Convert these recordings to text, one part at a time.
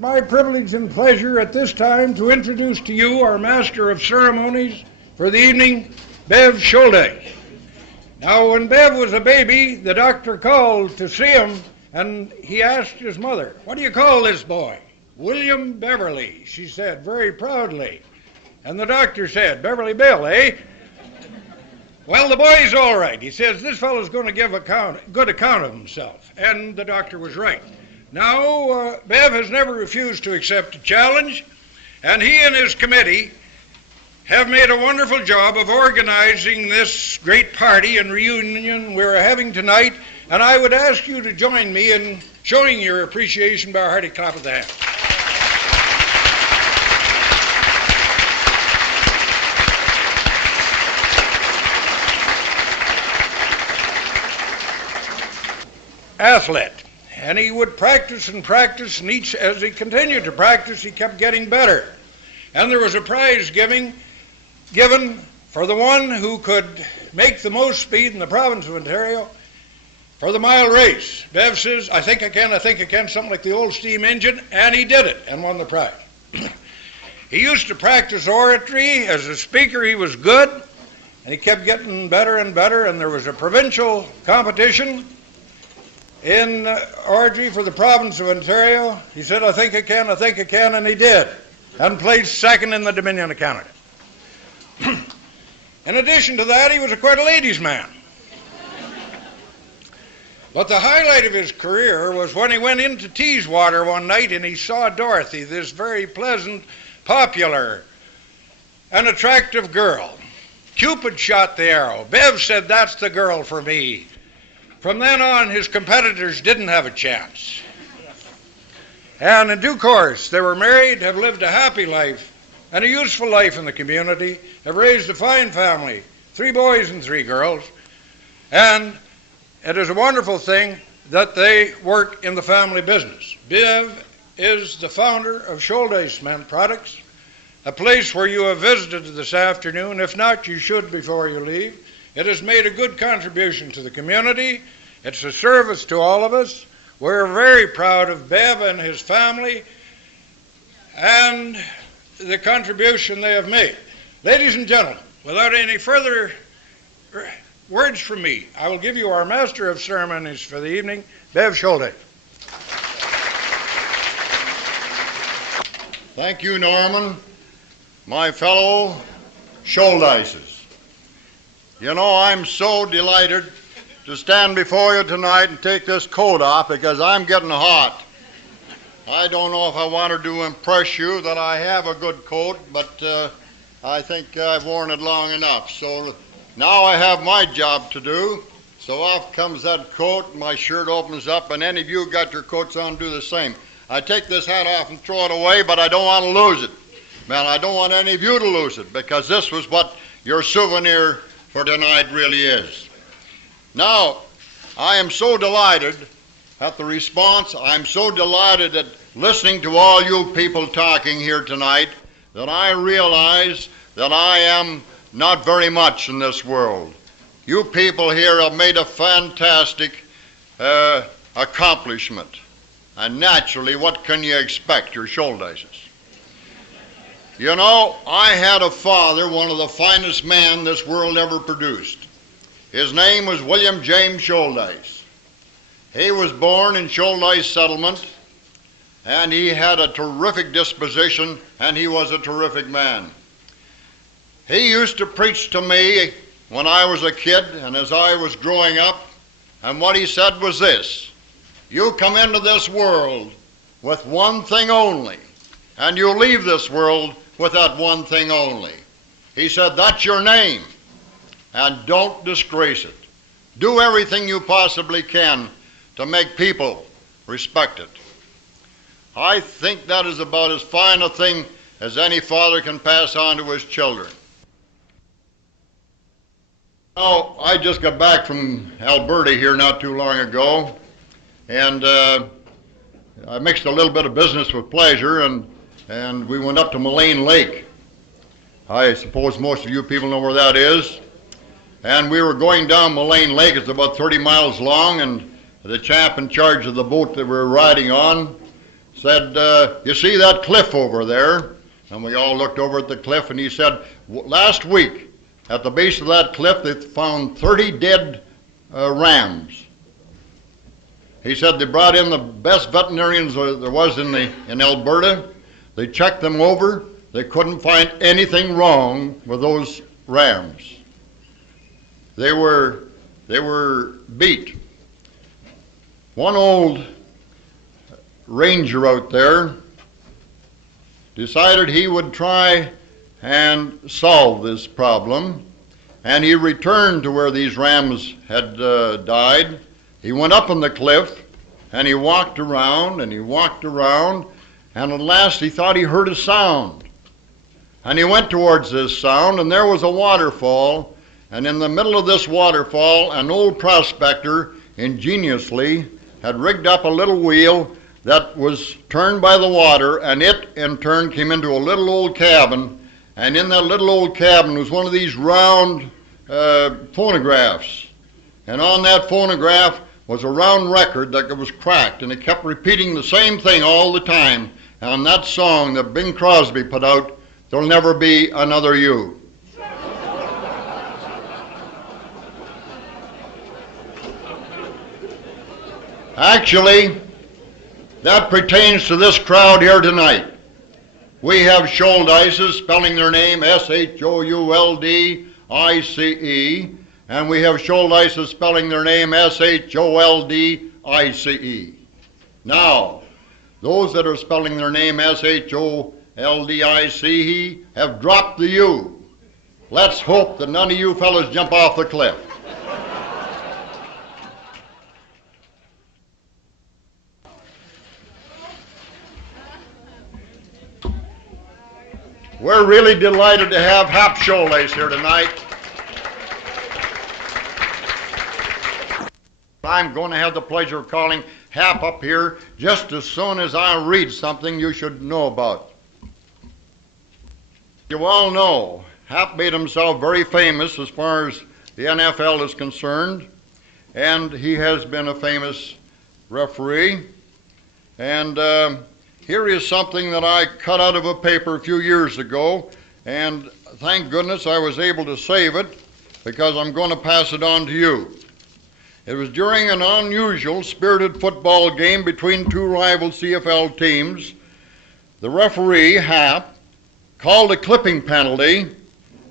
my privilege and pleasure at this time to introduce to you our Master of Ceremonies for the evening, Bev Shouldice. Now, when Bev was a baby, the doctor called to see him, and he asked his mother, "What do you call this boy?" "William Beverly," she said very proudly. And the doctor said, "Beverly Bill, eh?" "Well, the boy's all right." He says, "This fellow's going to give a good account of himself." And the doctor was right. Now, Bev has never refused to accept a challenge, and he and his committee have made a wonderful job of organizing this great party and reunion we're having tonight, and I would ask you to join me in showing your appreciation by a hearty clap of the hands. Athlete. And he would practice and practice, and as he continued to practice, he kept getting better. And there was a prize given for the one who could make the most speed in the province of Ontario for the mile race. Bev says, I think I can, something like the old steam engine, and he did it and won the prize. He used to practice oratory. As a speaker, he was good, and he kept getting better and better, and there was a provincial competition in oratory for the province of Ontario. He said, I think I can, and he did, and placed second in the Dominion of Canada. In addition to that, he was quite a ladies' man. But the highlight of his career was when he went into Teeswater one night and he saw Dorothy, this very pleasant, popular, and attractive girl. Cupid shot the arrow. Bev said, "That's the girl for me." From then on, his competitors didn't have a chance. And in due course, they were married, have lived a happy life and a useful life in the community, have raised a fine family, 3 boys and 3 girls, and it is a wonderful thing that they work in the family business. Bev is the founder of Shouldice Men Products, a place where you have visited this afternoon. If not, you should before you leave. It has made a good contribution to the community. It's a service to all of us. We're very proud of Bev and his family and the contribution they have made. Ladies and gentlemen, without any further words from me, I will give you our Master of Ceremonies for the evening, Bev Shouldice. Thank you, Norman. My fellow Shouldices. You know, I'm so delighted to stand before you tonight and take this coat off because I'm getting hot. I don't know if I wanted to impress you that I have a good coat, but I think I've worn it long enough. So now I have my job to do. So off comes that coat, my shirt opens up, and any of you got your coats on, do the same. I take this hat off and throw it away, but I don't want to lose it. Man, I don't want any of you to lose it, because this was what your souvenir for tonight really is. Now, I am so delighted at the response. I'm so delighted at listening to all you people talking here tonight that I realize that I am not very much in this world. You people here have made a fantastic accomplishment. And naturally, what can you expect, your Shouldices? You know, I had a father, one of the finest men this world ever produced. His name was William James Shouldice. He was born in Shouldice Settlement, and he had a terrific disposition, and he was a terrific man. He used to preach to me when I was a kid and as I was growing up, and what he said was this: you come into this world with one thing only, and you leave this world with that one thing only. He said, that's your name, and don't disgrace it. Do everything you possibly can to make people respect it. I think that is about as fine a thing as any father can pass on to his children. Now, I just got back from Alberta here not too long ago, and I mixed a little bit of business with pleasure, and we went up to Moraine Lake. I suppose most of you people know where that is. And we were going down Moraine Lake. It's about 30 miles long, and the chap in charge of the boat that we were riding on said, you see that cliff over there? And we all looked over at the cliff, and he said, last week at the base of that cliff they found 30 dead rams. He said they brought in the best veterinarians there was in Alberta. They checked them over. They couldn't find anything wrong with those rams. They were beat. One old ranger out there decided he would try and solve this problem, and he returned to where these rams had died. He went up on the cliff, and he walked around, and he walked around, and at last he thought he heard a sound. And he went towards this sound, and there was a waterfall, and in the middle of this waterfall, an old prospector ingeniously had rigged up a little wheel that was turned by the water, and it in turn came into a little old cabin, and in that little old cabin was one of these round phonographs. And on that phonograph was a round record that was cracked, and it kept repeating the same thing all the time. And that song that Bing Crosby put out, "There'll Never Be Another You." Actually, that pertains to this crowd here tonight. We have Shouldices spelling their name Shouldice, and we have Shouldices spelling their name Sholdice. Now, those that are spelling their name Sholdice have dropped the U. Let's hope that none of you fellas jump off the cliff. We're really delighted to have Hap Shouldice here tonight. I'm going to have the pleasure of calling Hap up here just as soon as I read something you should know about. You all know Hap made himself very famous as far as the NFL is concerned, and he has been a famous referee. And here is something that I cut out of a paper a few years ago, and thank goodness I was able to save it because I'm going to pass it on to you. It was during an unusual, spirited football game between two rival CFL teams. The referee, Hap, called a clipping penalty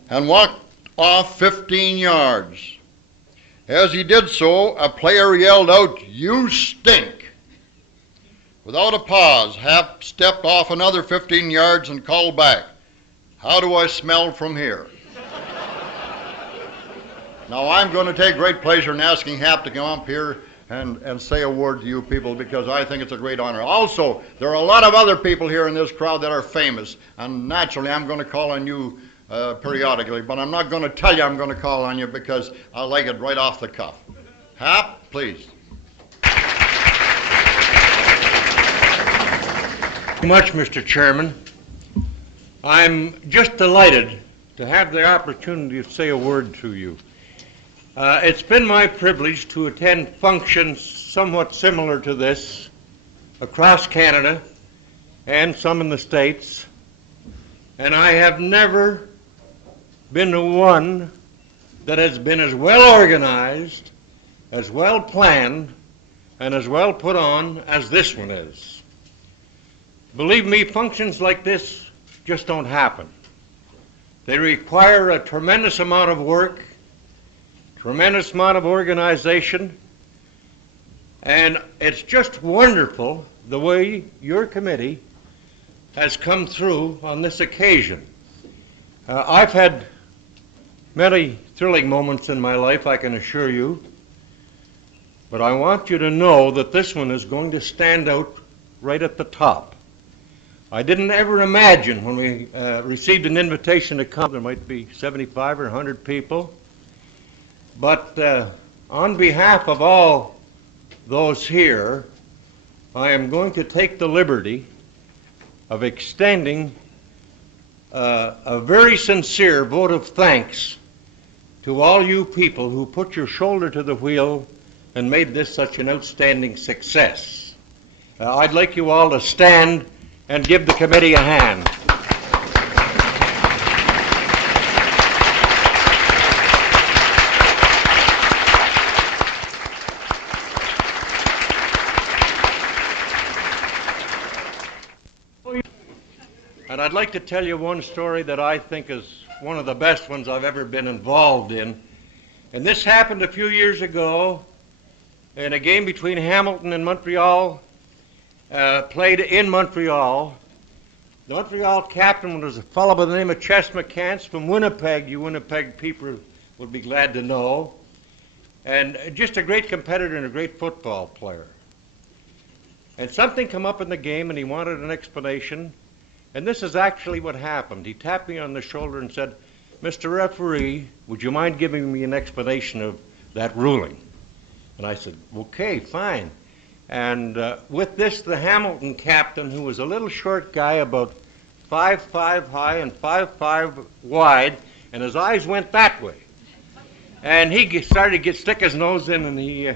and walked off 15 yards. As he did so, a player yelled out, "You stink!" Without a pause, Hap stepped off another 15 yards and called back, "How do I smell from here?" Now, I'm going to take great pleasure in asking Hap to come up here and say a word to you people because I think it's a great honor. Also, there are a lot of other people here in this crowd that are famous, and naturally I'm going to call on you periodically, but I'm not going to tell you I'm going to call on you because I like it right off the cuff. Hap, please. Thank you much, Mr. Chairman. I'm just delighted to have the opportunity to say a word to you. It's been my privilege to attend functions somewhat similar to this across Canada and some in the States, and I have never been to one that has been as well organized, as well planned, and as well put on as this one is. Believe me, functions like this just don't happen. They require a tremendous amount of work, tremendous amount of organization, and it's just wonderful the way your committee has come through on this occasion. I've had many thrilling moments in my life, I can assure you, but I want you to know that this one is going to stand out right at the top. I didn't ever imagine when we received an invitation to come, there might be 75 or 100 people, but on behalf of all those here, I am going to take the liberty of extending a very sincere vote of thanks to all you people who put your shoulder to the wheel and made this such an outstanding success. I'd like you all to stand and give the committee a hand. And I'd like to tell you one story that I think is one of the best ones I've ever been involved in. And this happened a few years ago in a game between Hamilton and Montreal, played in Montreal. The Montreal captain was a fellow by the name of Ches McCants from Winnipeg. You Winnipeg people would be glad to know. And just a great competitor and a great football player. And something come up in the game and he wanted an explanation. And this is actually what happened. He tapped me on the shoulder and said, "Mr. Referee, would you mind giving me an explanation of that ruling?" And I said, "Okay, fine." And with this, the Hamilton captain, who was a little short guy, about 5'5" high and 5'5" wide, and his eyes went that way. And he started to stick his nose in, and he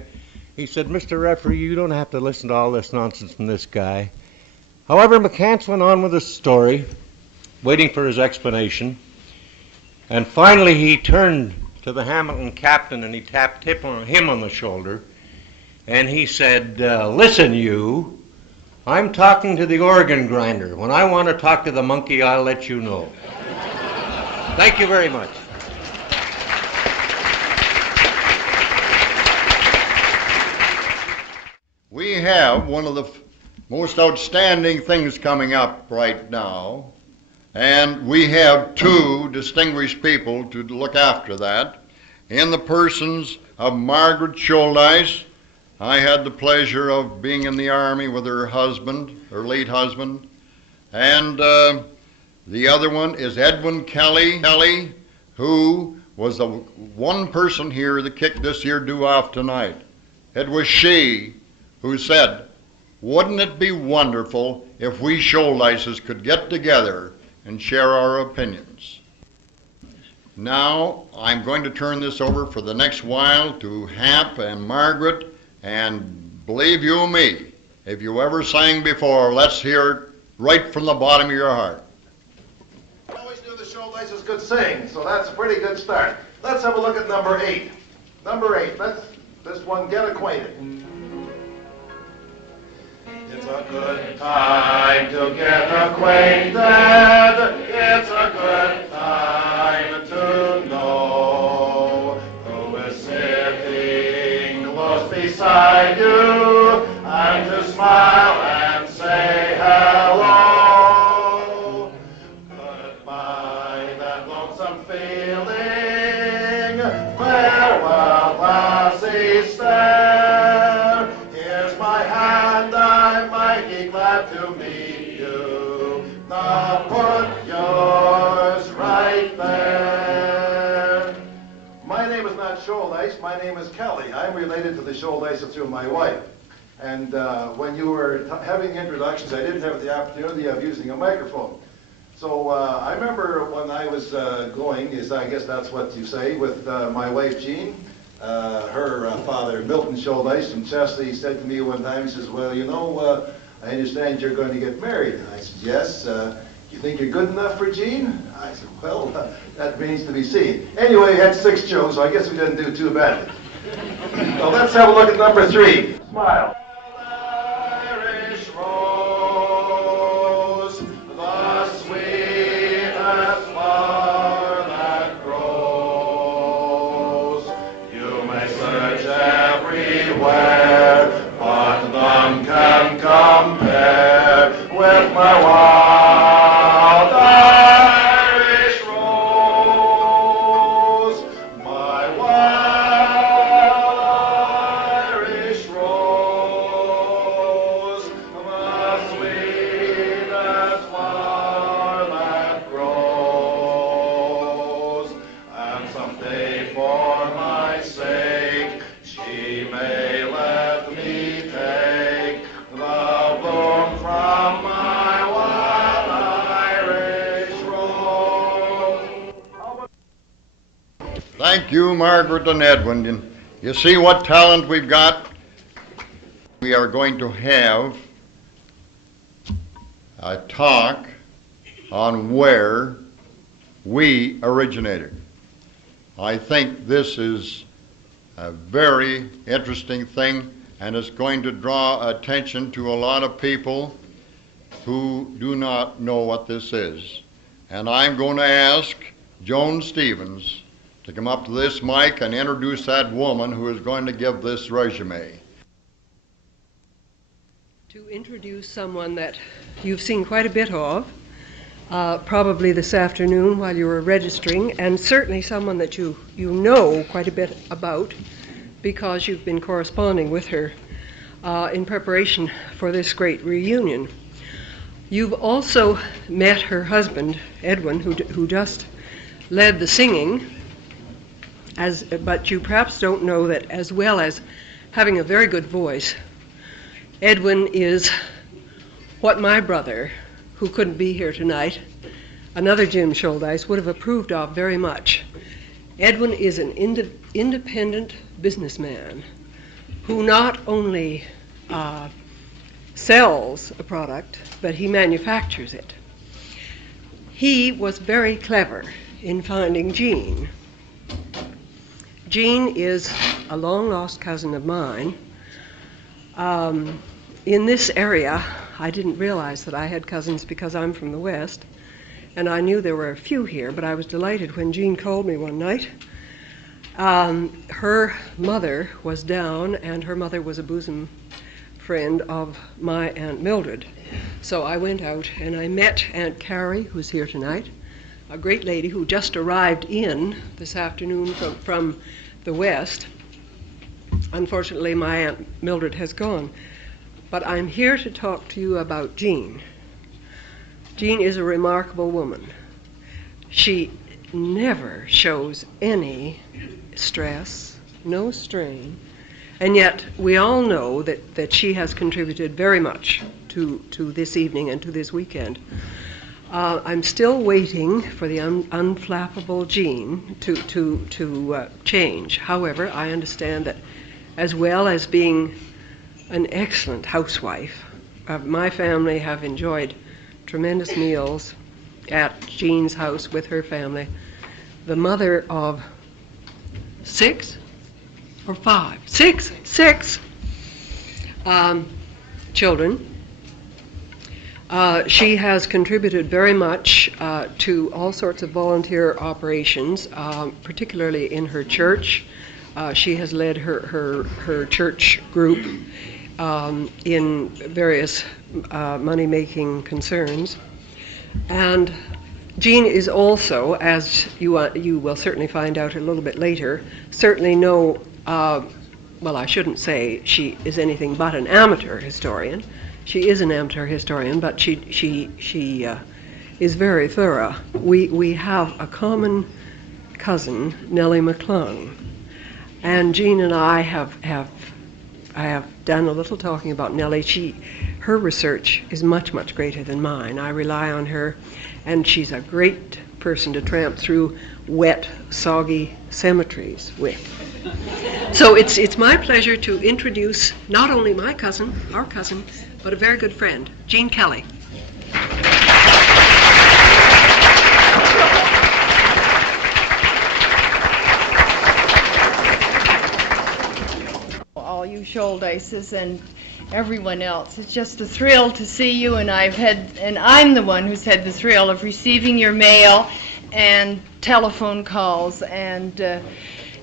said, "Mr. Referee, you don't have to listen to all this nonsense from this guy." However, McCants went on with his story, waiting for his explanation. And finally, he turned to the Hamilton captain and he tapped him on the shoulder. And he said, "Listen, you, I'm talking to the organ grinder. When I want to talk to the monkey, I'll let you know." Thank you very much. We have one of the most outstanding things coming up right now, and we have two distinguished people to look after that in the persons of Margaret Shouldice. I had the pleasure of being in the Army with her husband, her late husband, and the other one is Edwin Kelly, who was the one person here that kicked this here do off tonight. It was she who said, "Wouldn't it be wonderful if we Shouldices could get together and share our opinions?" Now, I'm going to turn this over for the next while to Hap and Margaret, and believe you me, if you ever sang before, let's hear it right from the bottom of your heart. I always knew the Shouldices could sing, so that's a pretty good start. Let's have a look at number 8. Number 8, let's this one, Get Acquainted. It's a good time to get acquainted. It's a good time to know who is sitting close beside you, and to smile and say hello. Goodbye, that lonesome feeling. Farewell, lassie, stare. Here's my hand, I'm mighty glad to meet you. Now put yours right there. My name is not Shouldice, my name is Kelly. I'm related to the Shouldices through my wife. And when you were having introductions, I didn't have the opportunity of using a microphone. So I remember when I was going, I guess that's what you say, with my wife Jean. Her father, Milton Shouldice from Chesley, said to me one time, he says, "Well, you know, I understand you're going to get married." And I said, "Yes. You think you're good enough for Jean?" I said, "Well, that remains to be seen." Anyway, we had 6 shows, so I guess we didn't do too badly. So let's have a look at number 3. Smile. Irish rose, the sweetest flower that grows. You may search everywhere, but none can compare with my wild Irish rose, my wild Irish rose, the sweetest flower that grows. And someday for my sake, she may let me take the bloom from my wild Irish rose. Thank you, Margaret and Edwin. And you see what talent we've got? We are going to have a talk on where we originated. I think this is a very interesting thing, and it's going to draw attention to a lot of people who do not know what this is. And I'm going to ask Joan Stevens to come up to this mic and introduce that woman who is going to give this resume. To introduce someone that you've seen quite a bit of, probably this afternoon while you were registering, and certainly someone that you know quite a bit about because you've been corresponding with her in preparation for this great reunion. You've also met her husband, Edwin, who just led the singing, but you perhaps don't know that as well as having a very good voice, Edwin is what my brother, who couldn't be here tonight, another Jim Shouldice, would have approved of very much. Edwin is an independent businessman who not only sells a product, but he manufactures it. He was very clever in finding Jean. Jean is a long-lost cousin of mine. In this area, I didn't realize that I had cousins because I'm from the West, and I knew there were a few here, but I was delighted when Jean called me one night. Her mother was down, and her mother was a bosom friend of my Aunt Mildred. So I went out and I met Aunt Carrie, who's here tonight, a great lady who just arrived in this afternoon from the West. Unfortunately, my Aunt Mildred has gone. But I'm here to talk to you about Jean. Jean is a remarkable woman. She never shows any stress, no strain, and yet we all know that she has contributed very much to this evening and to this weekend. I'm still waiting for the unflappable Jean to change. However, I understand that as well as being an excellent housewife, my family have enjoyed tremendous meals at Jean's house with her family. The mother of six children. She has contributed very much to all sorts of volunteer operations, particularly in her church. She has led her church group in various money-making concerns. And Jean is also, as you will certainly find out a little bit later, certainly no, well, I shouldn't say she is anything but an amateur historian. She is an amateur historian, but she is very thorough. We have a common cousin, Nellie McClung, and Jean and I have done a little talking about Nellie. Her research is much, much greater than mine. I rely on her, and she's a great person to tramp through wet, soggy cemeteries with. So it's my pleasure to introduce not only my cousin, our cousin, but a very good friend, Jean Kelly. All you Shouldices and everyone else. It's just a thrill to see you, and I'm the one who's had the thrill of receiving your mail and telephone calls, and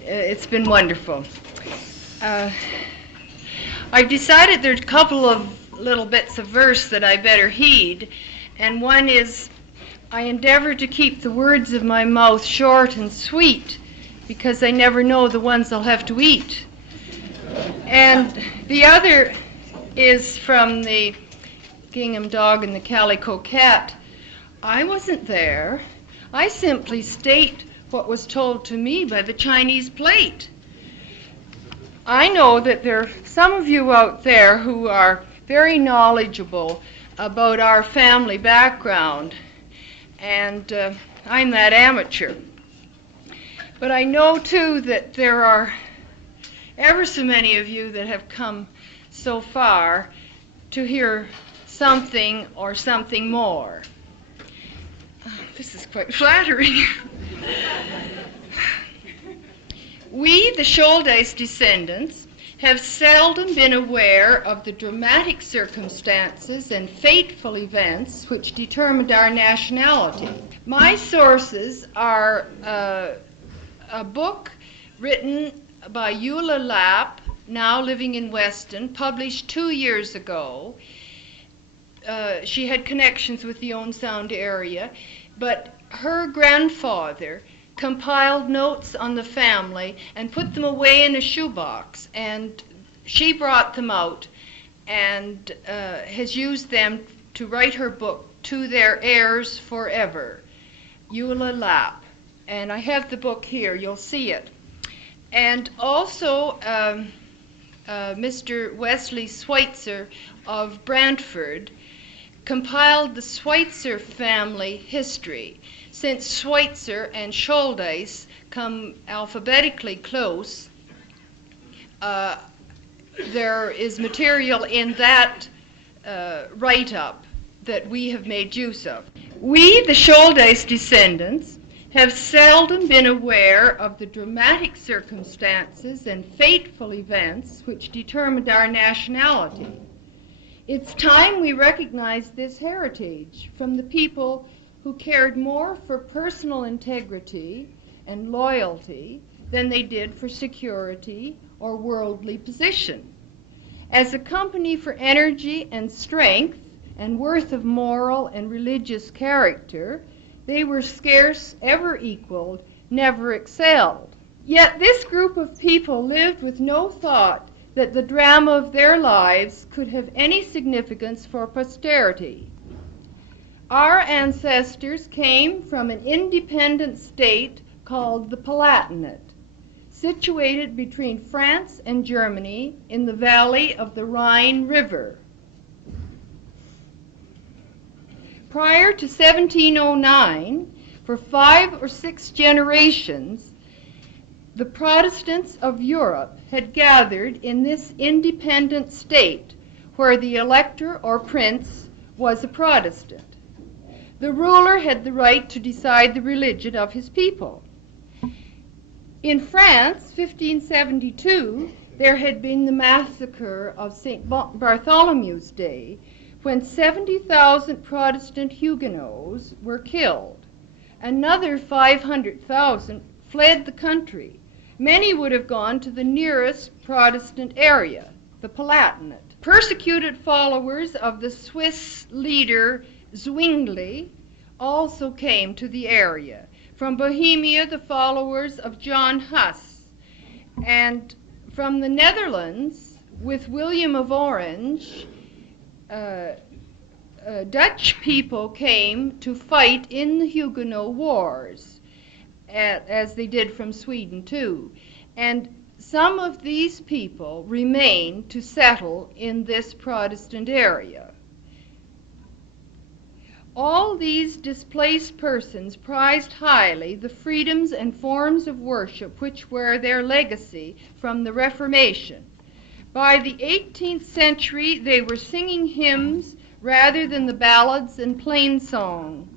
it's been wonderful. I've decided there's a couple of little bits of verse that I better heed, and one is, I endeavor to keep the words of my mouth short and sweet, because I never know the ones I'll have to eat. And the other is from the Gingham Dog and the Calico Cat. I wasn't there. I simply state what was told to me by the Chinese plate. I know that there are some of you out there who are very knowledgeable about our family background, and I'm that amateur. But I know, too, that there are ever so many of you that have come so far to hear something or something more. This is quite flattering. We, the Shouldice descendants, have seldom been aware of the dramatic circumstances and fateful events which determined our nationality. My sources are a book written by Eula Lapp, now living in Weston, published 2 years ago. She had connections with the Owen Sound area, but her grandfather compiled notes on the family and put them away in a shoebox, and she brought them out and has used them to write her book, To Their Heirs Forever, Eula Lapp. And I have the book here, you'll see it. And also Mr. Wesley Switzer of Brantford compiled the Switzer family history. Since Switzer and Shouldice come alphabetically close, there is material in that write-up that we have made use of. We, the Shouldice descendants, have seldom been aware of the dramatic circumstances and fateful events which determined our nationality. It's time we recognize this heritage from the people who cared more for personal integrity and loyalty than they did for security or worldly position. As a company for energy and strength and worth of moral and religious character, they were scarce ever equaled, never excelled. Yet this group of people lived with no thought that the drama of their lives could have any significance for posterity. Our ancestors came from an independent state called the Palatinate, situated between France and Germany in the valley of the Rhine River. Prior to 1709, for 5 or 6 generations, the Protestants of Europe had gathered in this independent state where the elector or prince was a Protestant. The ruler had the right to decide the religion of his people. In France, 1572, there had been the massacre of St. Bartholomew's Day, when 70,000 Protestant Huguenots were killed. Another 500,000 fled the country. Many would have gone to the nearest Protestant area, the Palatinate. Persecuted followers of the Swiss leader Zwingli also came to the area. From Bohemia, the followers of John Huss. And from the Netherlands, with William of Orange, Dutch people came to fight in the Huguenot wars, as they did from Sweden too. And some of these people remained to settle in this Protestant area. All these displaced persons prized highly the freedoms and forms of worship which were their legacy from the Reformation. By the 18th century, they were singing hymns rather than the ballads and plain song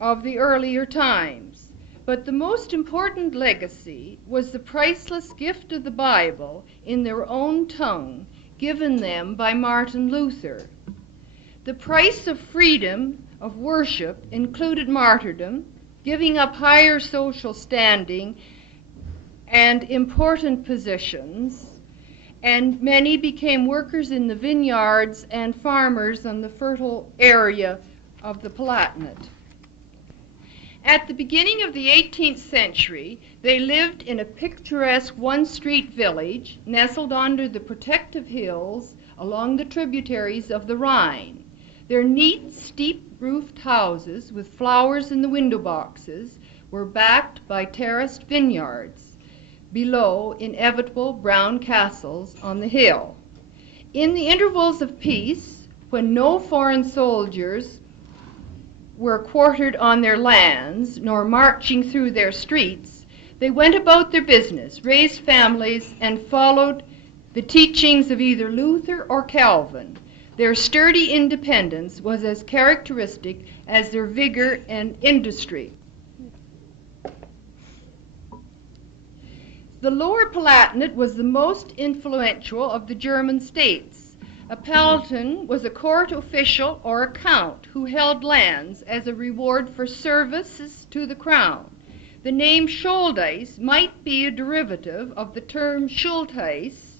of the earlier times. But the most important legacy was the priceless gift of the Bible in their own tongue, given them by Martin Luther. The price of freedom of worship included martyrdom, giving up higher social standing and important positions, and many became workers in the vineyards and farmers on the fertile area of the Palatinate. At the beginning of the 18th century, they lived in a picturesque one-street village nestled under the protective hills along the tributaries of the Rhine. Their neat, steep-roofed houses with flowers in the window boxes were backed by terraced vineyards, below inevitable brown castles on the hill. In the intervals of peace, when no foreign soldiers were quartered on their lands, nor marching through their streets, they went about their business, raised families, and followed the teachings of either Luther or Calvin. Their sturdy independence was as characteristic as their vigor and industry. The Lower Palatinate was the most influential of the German states. A Palatin was a court official or a count who held lands as a reward for services to the crown. The name Shouldice might be a derivative of the term Schultheiss,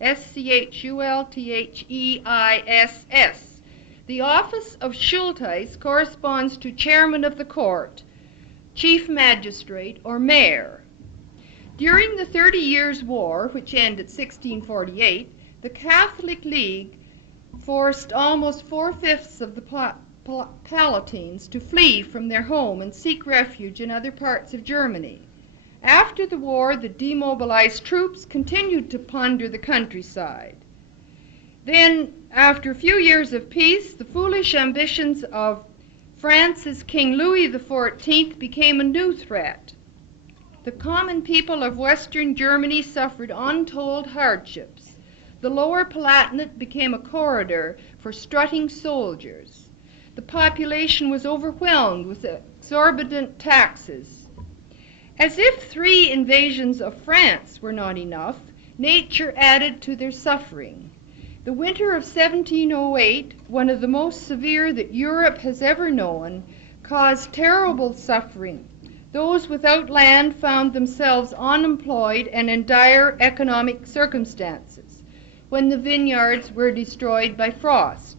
Schultheiss. The office of Schultheiss corresponds to chairman of the court, chief magistrate, or mayor. During the 30 Years' War, which ended 1648, the Catholic League forced almost 4/5 of the Palatines to flee from their home and seek refuge in other parts of Germany. After the war, the demobilized troops continued to plunder the countryside. Then, after a few years of peace, the foolish ambitions of France's King Louis XIV became a new threat. The common people of Western Germany suffered untold hardships. The Lower Palatinate became a corridor for strutting soldiers. The population was overwhelmed with exorbitant taxes. As if 3 invasions of France were not enough, nature added to their suffering. The winter of 1708, one of the most severe that Europe has ever known, caused terrible suffering. Those without land found themselves unemployed and in dire economic circumstances when the vineyards were destroyed by frost.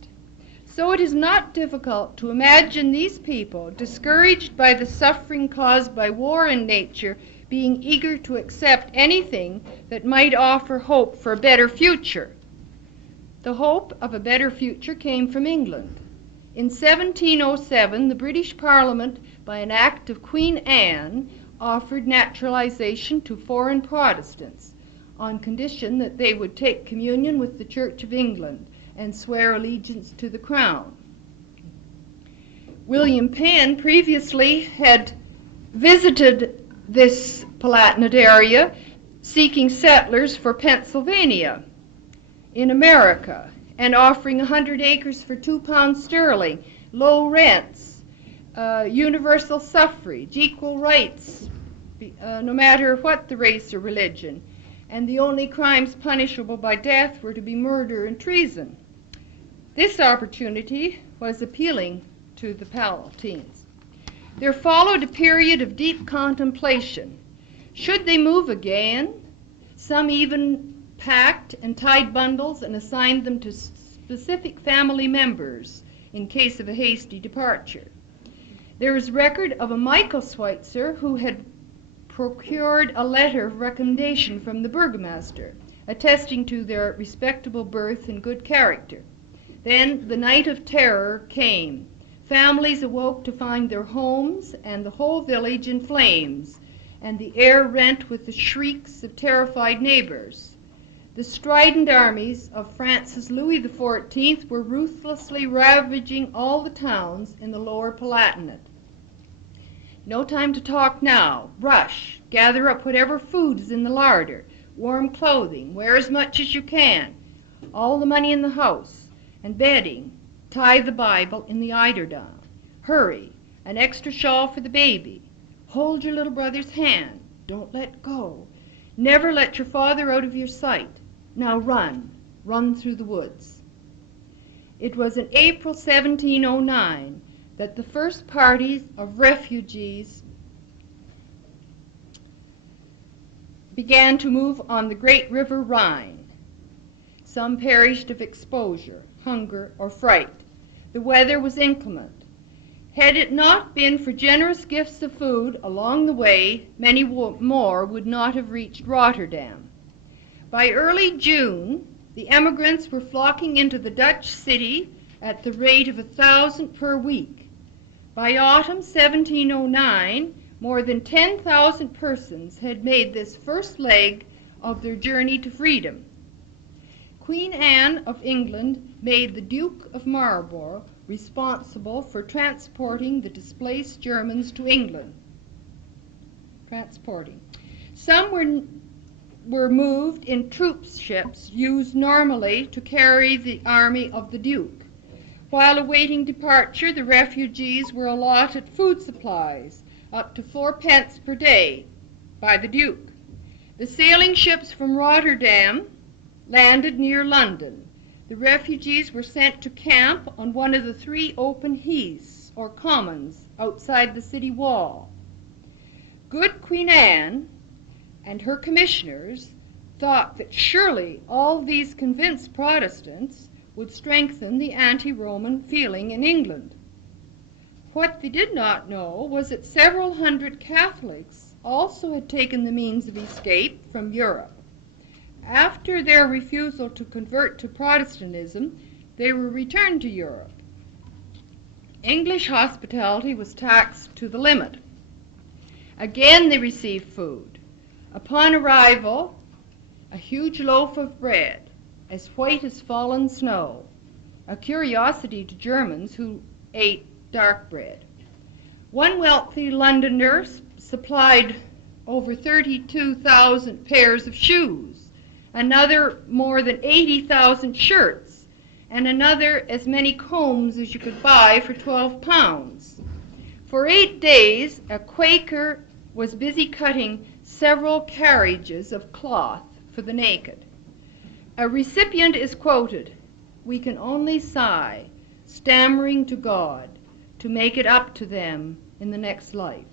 So it is not difficult to imagine these people, discouraged by the suffering caused by war and nature, being eager to accept anything that might offer hope for a better future. The hope of a better future came from England. In 1707, the British Parliament, by an act of Queen Anne, offered naturalization to foreign Protestants on condition that they would take communion with the Church of England and swear allegiance to the crown. William Penn previously had visited this Palatinate area seeking settlers for Pennsylvania in America and offering 100 acres for £2 sterling, low rents, universal suffrage, equal rights, no matter what the race or religion, and the only crimes punishable by death were to be murder and treason. This opportunity was appealing to the Palatines. There followed a period of deep contemplation. Should they move again? Some even packed and tied bundles and assigned them to specific family members in case of a hasty departure. There is record of a Michael Switzer who had procured a letter of recommendation from the burgomaster, attesting to their respectable birth and good character. Then the night of terror came. Families awoke to find their homes and the whole village in flames, and the air rent with the shrieks of terrified neighbors. The strident armies of France's Louis XIV were ruthlessly ravaging all the towns in the Lower Palatinate. No time to talk now. Rush, gather up whatever food is in the larder, warm clothing, wear as much as you can, all the money in the house, and bedding. Tie the Bible in the eiderdown. Hurry, an extra shawl for the baby. Hold your little brother's hand. Don't let go. Never let your father out of your sight. Now run through the woods. It was in April 1709 that the first parties of refugees began to move on the great river Rhine. Some perished of exposure, hunger, or fright. The weather was inclement. Had it not been for generous gifts of food along the way, many more would not have reached Rotterdam. By early June, the emigrants were flocking into the Dutch city at the rate of 1,000 per week. By autumn 1709, more than 10,000 persons had made this first leg of their journey to freedom. Queen Anne of England made the Duke of Marlborough responsible for transporting the displaced Germans to England. Some were were moved in troop ships used normally to carry the army of the Duke. While awaiting departure, the refugees were allotted food supplies, up to 4d per day, by the Duke. The sailing ships from Rotterdam landed near London. The refugees were sent to camp on one of the 3 open heaths, or commons, outside the city wall. Good Queen Anne and her commissioners thought that surely all these convinced Protestants would strengthen the anti-Roman feeling in England. What they did not know was that several hundred Catholics also had taken the means of escape from Europe. After their refusal to convert to Protestantism, they were returned to Europe. English hospitality was taxed to the limit. Again they received food. Upon arrival, a huge loaf of bread, as white as fallen snow, a curiosity to Germans who ate dark bread. One wealthy Londoner supplied over 32,000 pairs of shoes, another more than 80,000 shirts, and another as many combs as you could buy for 12 pounds. For 8 days, a Quaker was busy cutting several carriages of cloth for the naked. A recipient is quoted, "We can only sigh, stammering to God, to make it up to them in the next life."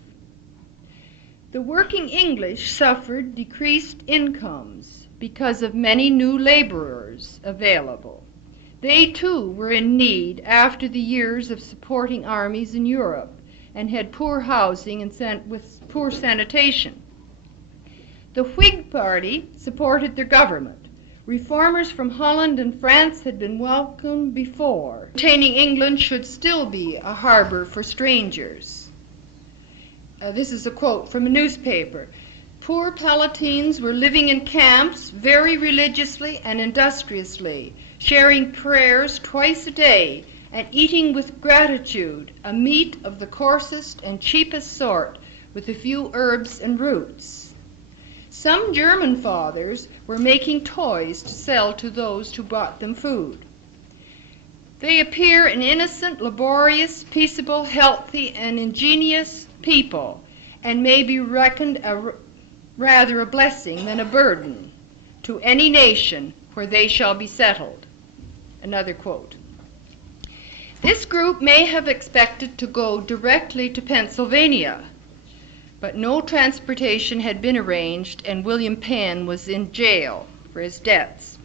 The working English suffered decreased incomes because of many new laborers available. They too were in need after the years of supporting armies in Europe and had poor housing and with poor sanitation. The Whig party supported their government. Reformers from Holland and France had been welcomed before. Maintaining England should still be a harbor for strangers. This is a quote from a newspaper. Poor Palatines were living in camps very religiously and industriously, sharing prayers twice a day and eating with gratitude a meat of the coarsest and cheapest sort with a few herbs and roots. Some German fathers were making toys to sell to those who brought them food. They appear an innocent, laborious, peaceable, healthy, and ingenious people, and may be reckoned rather a blessing than a burden to any nation where they shall be settled. Another quote. This group may have expected to go directly to Pennsylvania, but no transportation had been arranged, and William Penn was in jail for his debts.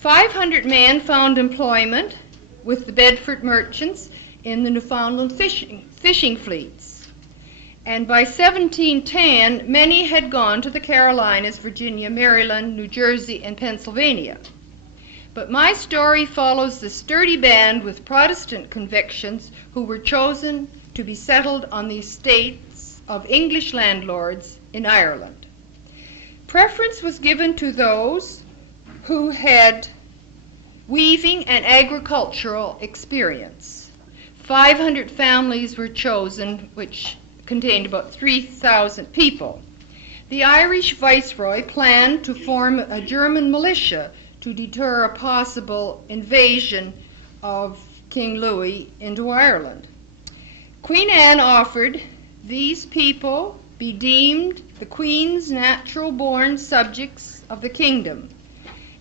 500 men found employment with the Bedford merchants in the Newfoundland fishing fleets. And by 1710, many had gone to the Carolinas, Virginia, Maryland, New Jersey, and Pennsylvania. But my story follows the sturdy band with Protestant convictions who were chosen to be settled on the estates of English landlords in Ireland. Preference was given to those who had weaving and agricultural experience. 500 families were chosen, which contained about 3,000 people. The Irish viceroy planned to form a German militia to deter a possible invasion of King Louis into Ireland. Queen Anne offered these people be deemed the Queen's natural-born subjects of the kingdom,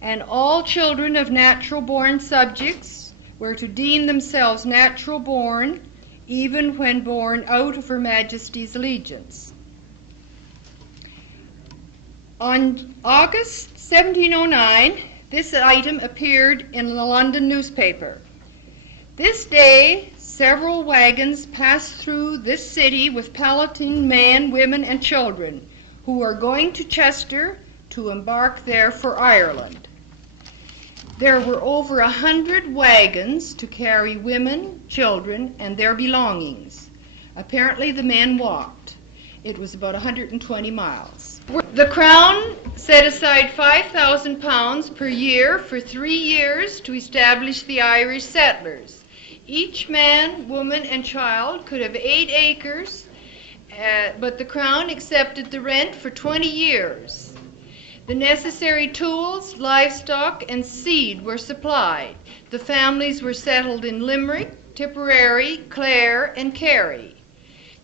and all children of natural-born subjects were to deem themselves natural-born even when born out of Her Majesty's allegiance. On August 1709, this item appeared in the London newspaper. This day, several wagons passed through this city with Palatine men, women, and children who are going to Chester to embark there for Ireland. There were over 100 wagons to carry women, children, and their belongings. Apparently the men walked. It was about 120 miles. The Crown set aside £5,000 per year for 3 years to establish the Irish settlers. Each man, woman, and child could have 8 acres, but the Crown accepted the rent for 20 years. The necessary tools, livestock, and seed were supplied. The families were settled in Limerick, Tipperary, Clare, and Kerry.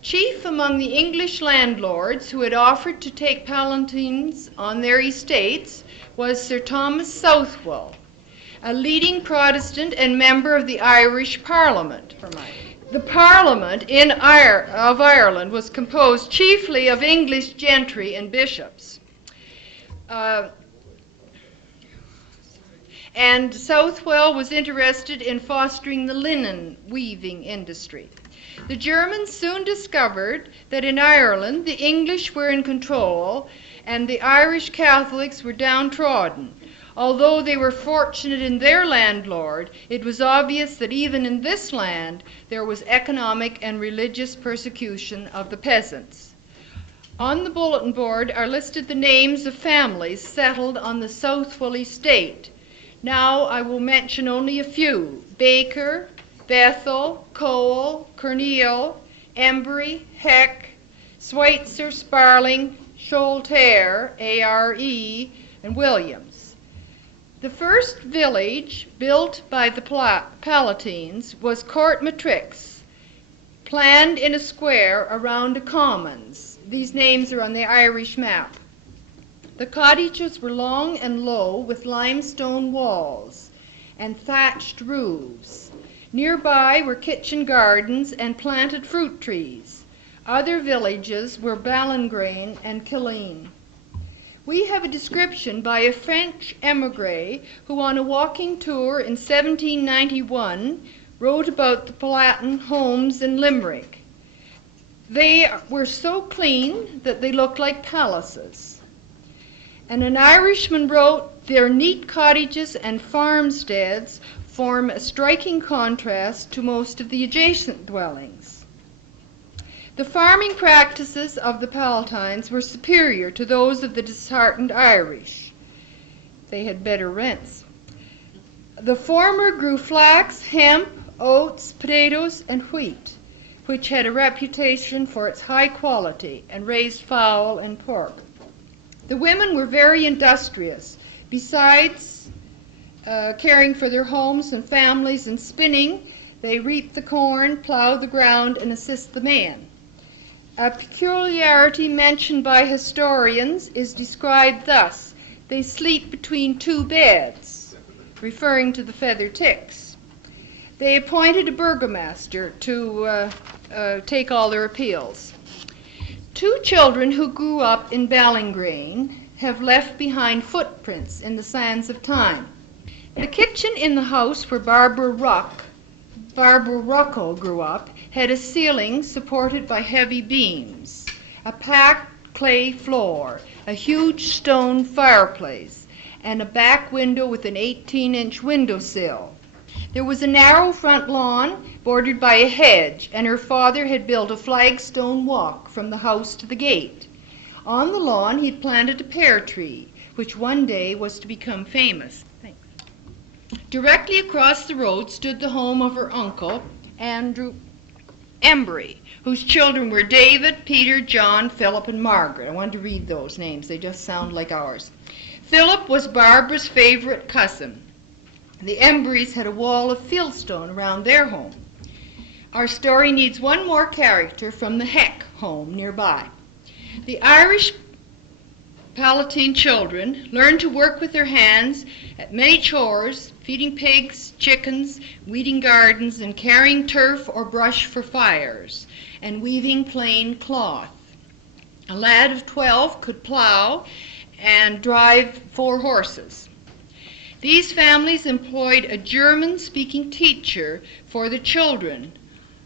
Chief among the English landlords who had offered to take palatines on their estates was Sir Thomas Southwell, a leading Protestant and member of the Irish Parliament. The Parliament of Ireland was composed chiefly of English gentry and bishops. And Southwell was interested in fostering the linen weaving industry. The Germans soon discovered that in Ireland the English were in control and the Irish Catholics were downtrodden. Although they were fortunate in their landlord, it was obvious that even in this land there was economic and religious persecution of the peasants. On the bulletin board are listed the names of families settled on the Southwell estate. Now I will mention only a few: Baker, Bethel, Cole, Corneal, Embry, Heck, Switzer, Sparling, Sholay, A.R.E., and Williams. The first village built by the Palatines was Court Matrix, planned in a square around the commons. These names are on the Irish map. The cottages were long and low with limestone walls and thatched roofs. Nearby were kitchen gardens and planted fruit trees. Other villages were Ballingrane and Killeen. We have a description by a French émigré who on a walking tour in 1791 wrote about the Palatine homes in Limerick. They were so clean that they looked like palaces. And an Irishman wrote, "Their neat cottages and farmsteads form a striking contrast to most of the adjacent dwellings." The farming practices of the Palatines were superior to those of the disheartened Irish. They had better rents. The former grew flax, hemp, oats, potatoes, and wheat, which had a reputation for its high quality, and raised fowl and pork. The women were very industrious. Besides caring for their homes and families and spinning, they reap the corn, plow the ground, and assist the men. A peculiarity mentioned by historians is described thus: they sleep between two beds, referring to the feather ticks. They appointed a burgomaster to take all their appeals. Two children who grew up in Ballingrane have left behind footprints in the sands of time. The kitchen in the house where Barbara Ruckel grew up had a ceiling supported by heavy beams, a packed clay floor, a huge stone fireplace, and a back window with an 18-inch windowsill. There was a narrow front lawn bordered by a hedge, and her father had built a flagstone walk from the house to the gate. On the lawn he had planted a pear tree, which one day was to become famous. Directly across the road stood the home of her uncle, Andrew Embry, whose children were David, Peter, John, Philip, and Margaret. I wanted to read those names. They just sound like ours. Philip was Barbara's favorite cousin. The Embrys had a wall of fieldstone around their home. Our story needs one more character from the Heck home nearby. The Irish Palatine children learned to work with their hands at many chores, feeding pigs, chickens, weeding gardens, and carrying turf or brush for fires, and weaving plain cloth. A lad of 12 could plow and drive 4 horses. These families employed a German-speaking teacher for the children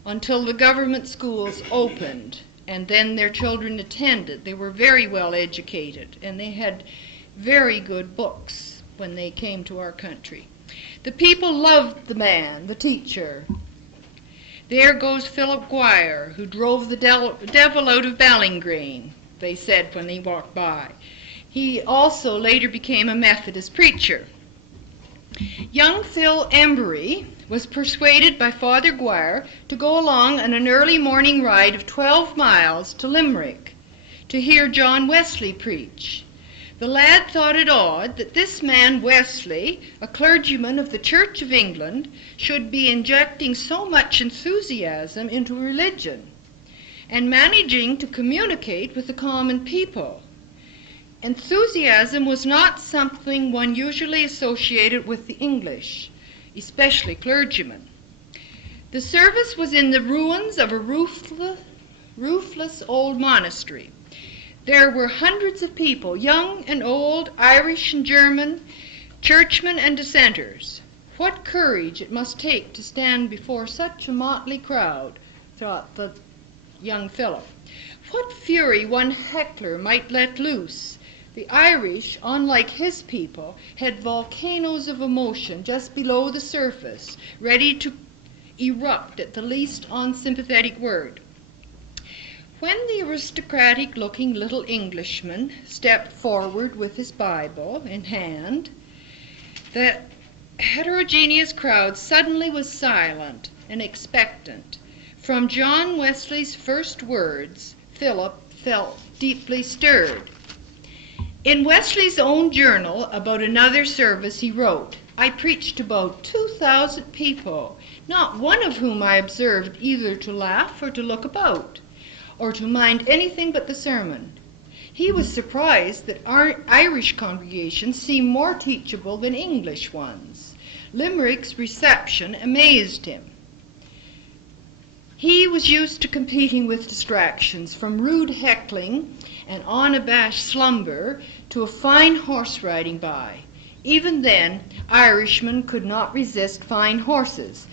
until the government schools opened, and then their children attended. They were very well educated, and they had very good books when they came to our country. The people loved the man, the teacher. "There goes Philip Guire, who drove the devil out of Ballingrane," they said when he walked by. He also later became a Methodist preacher. Young Phil Embry was persuaded by Father Guire to go along on an early morning ride of 12 miles to Limerick to hear John Wesley preach. The lad thought it odd that this man Wesley, a clergyman of the Church of England, should be injecting so much enthusiasm into religion and managing to communicate with the common people. Enthusiasm was not something one usually associated with the English, especially clergymen. The service was in the ruins of a roofless old monastery. There were hundreds of people, young and old, Irish and German, churchmen and dissenters. What courage it must take to stand before such a motley crowd, thought the young Philip. What fury one heckler might let loose. The Irish, unlike his people, had volcanoes of emotion just below the surface, ready to erupt at the least unsympathetic word. When the aristocratic-looking little Englishman stepped forward with his Bible in hand, the heterogeneous crowd suddenly was silent and expectant. From John Wesley's first words, Philip felt deeply stirred. In Wesley's own journal about another service he wrote, "I preached to about 2,000 people, not one of whom I observed either to laugh or to look about, or to mind anything but the sermon." He was surprised that our Irish congregations seemed more teachable than English ones. Limerick's reception amazed him. He was used to competing with distractions, from rude heckling and unabashed slumber to a fine horse riding by. Even then, Irishmen could not resist fine horses.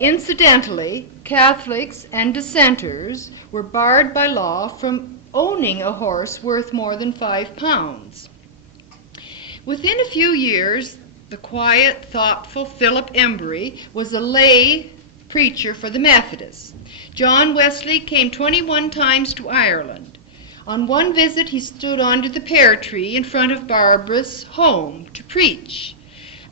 Incidentally, Catholics and dissenters were barred by law from owning a horse worth more than £5. Within a few years, the quiet, thoughtful Philip Embry was a lay preacher for the Methodists. John Wesley came 21 times to Ireland. On one visit, he stood under the pear tree in front of Barbara's home to preach.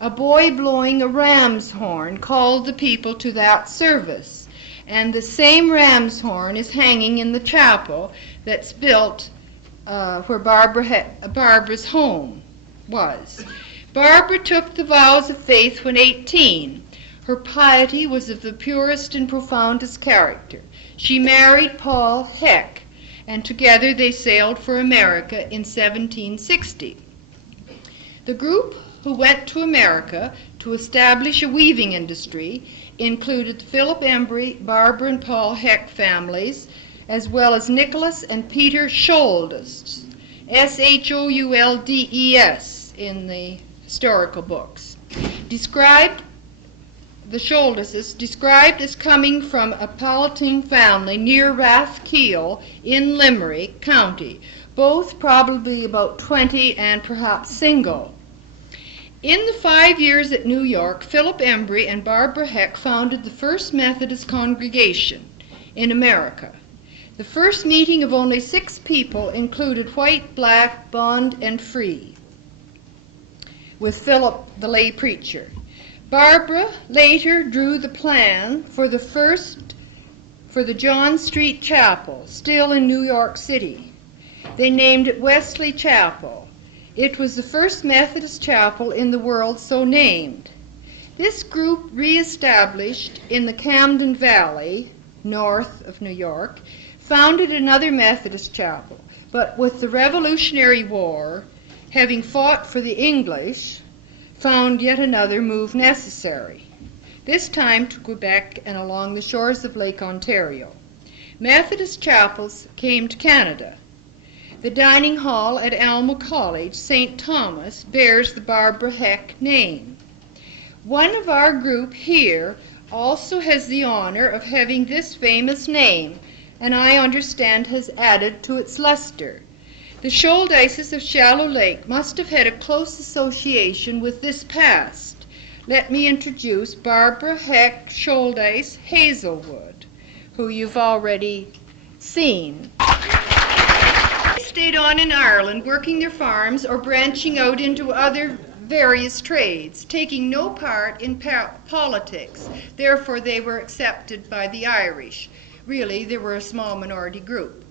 A boy blowing a ram's horn called the people to that service, and the same ram's horn is hanging in the chapel that's built where Barbara's home was. Barbara took the vows of faith when 18. Her piety was of the purest and profoundest character. She married Paul Heck, and together they sailed for America in 1760. The group who went to America to establish a weaving industry included Philip Embry, Barbara and Paul Heck families, as well as Nicholas and Peter Shouldice, Shouldes in the historical books. The Shouldices, described as coming from a Palatine family near Rathkeil in Limerick County, both probably about 20 and perhaps single. In the 5 years at New York, Philip Embry and Barbara Heck founded the First Methodist Congregation in America. The first meeting of only 6 people included white, black, bond, and free, with Philip the lay preacher. Barbara later drew the plan for the John Street Chapel, still in New York City. They named it Wesley Chapel. It was the first Methodist chapel in the world so named. This group reestablished in the Camden Valley, north of New York, founded another Methodist chapel, but with the Revolutionary War, having fought for the English, found yet another move necessary, this time to Quebec and along the shores of Lake Ontario. Methodist chapels came to Canada. The dining hall at Alma College, St. Thomas, bears the Barbara Heck name. One of our group here also has the honor of having this famous name, and I understand has added to its luster. The Shouldices of Shallow Lake must have had a close association with this past. Let me introduce Barbara Heck Shouldice Hazelwood, who you've already seen. They stayed on in Ireland, working their farms or branching out into other various trades, taking no part in politics. Therefore, they were accepted by the Irish. Really, they were a small minority group.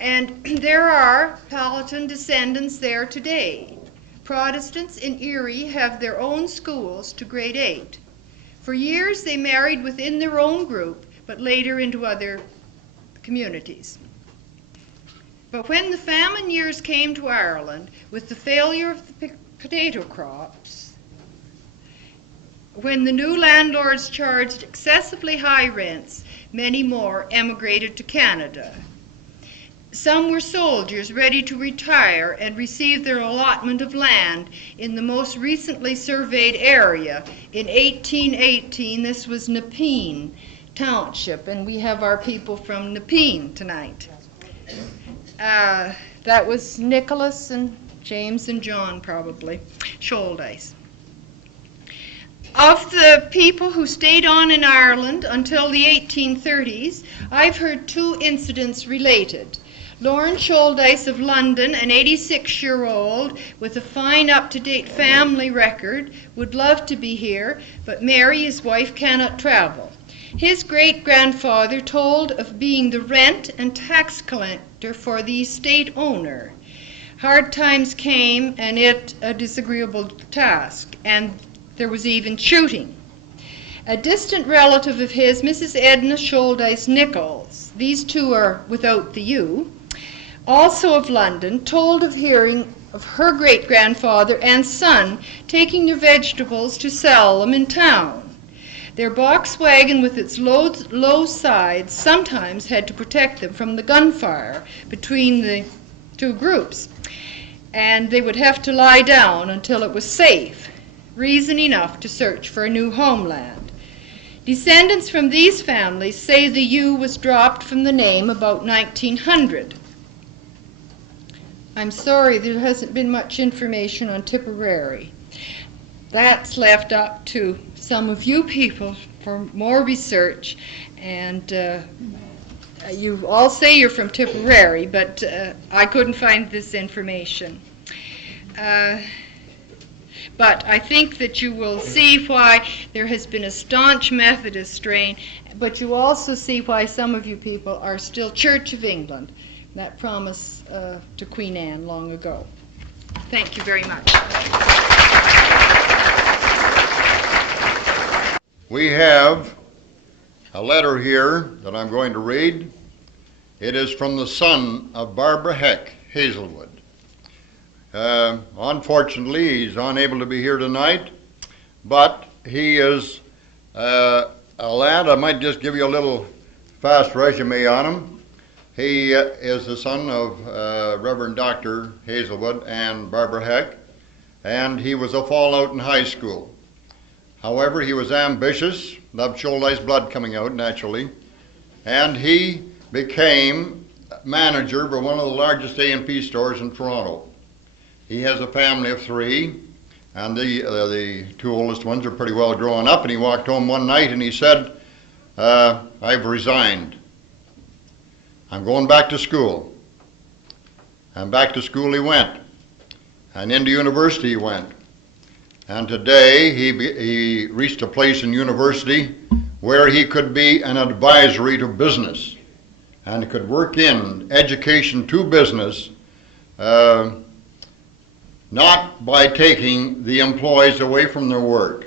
And there are Powhatan descendants there today. Protestants in Erie have their own schools to grade 8. For years they married within their own group, but later into other communities. But when the famine years came to Ireland, with the failure of the potato crops, when the new landlords charged excessively high rents, many more emigrated to Canada. Some were soldiers ready to retire and receive their allotment of land in the most recently surveyed area. In 1818, this was Nepean Township, and we have our people from Nepean tonight. That was Nicholas and James and John, probably, Shouldice. Of the people who stayed on in Ireland until the 1830s, I've heard 2 incidents related. Lawrence Shouldice of London, an 86-year-old with a fine up-to-date family record, would love to be here, but Mary, his wife, cannot travel. His great-grandfather told of being the rent and tax collector for the estate owner. Hard times came, and it a disagreeable task, and there was even shooting. A distant relative of his, Mrs. Edna Shouldice Nichols, these 2 are without the U, also of London, told of hearing of her great-grandfather and son taking their vegetables to sell them in town. Their box wagon with its low sides sometimes had to protect them from the gunfire between the 2 groups, and they would have to lie down until it was safe, reason enough to search for a new homeland. Descendants from these families say the U was dropped from the name about 1900. I'm sorry there hasn't been much information on Tipperary. That's left up to some of you people for more research, and you all say you're from Tipperary, but I couldn't find this information. But I think that you will see why there has been a staunch Methodist strain, but you also see why some of you people are still Church of England. That promise to Queen Anne long ago. Thank you very much. We have a letter here that I'm going to read. It is from the son of Barbara Heck, Hazelwood. Unfortunately, he's unable to be here tonight, but he is a lad. I might just give you a little fast resume on him. He is the son of Reverend Dr. Hazelwood and Barbara Heck, and he was a fallout in high school. However, he was ambitious, loved Shouldice blood coming out naturally, and he became manager for one of the largest A&P stores in Toronto. He has a family of 3, and the 2 oldest ones are pretty well grown up, and he walked home one night and he said, I've resigned. I'm going back to school. And back to school he went, and into university he went. And today he reached a place in university where he could be an advisory to business and could work in education to business, not by taking the employees away from their work,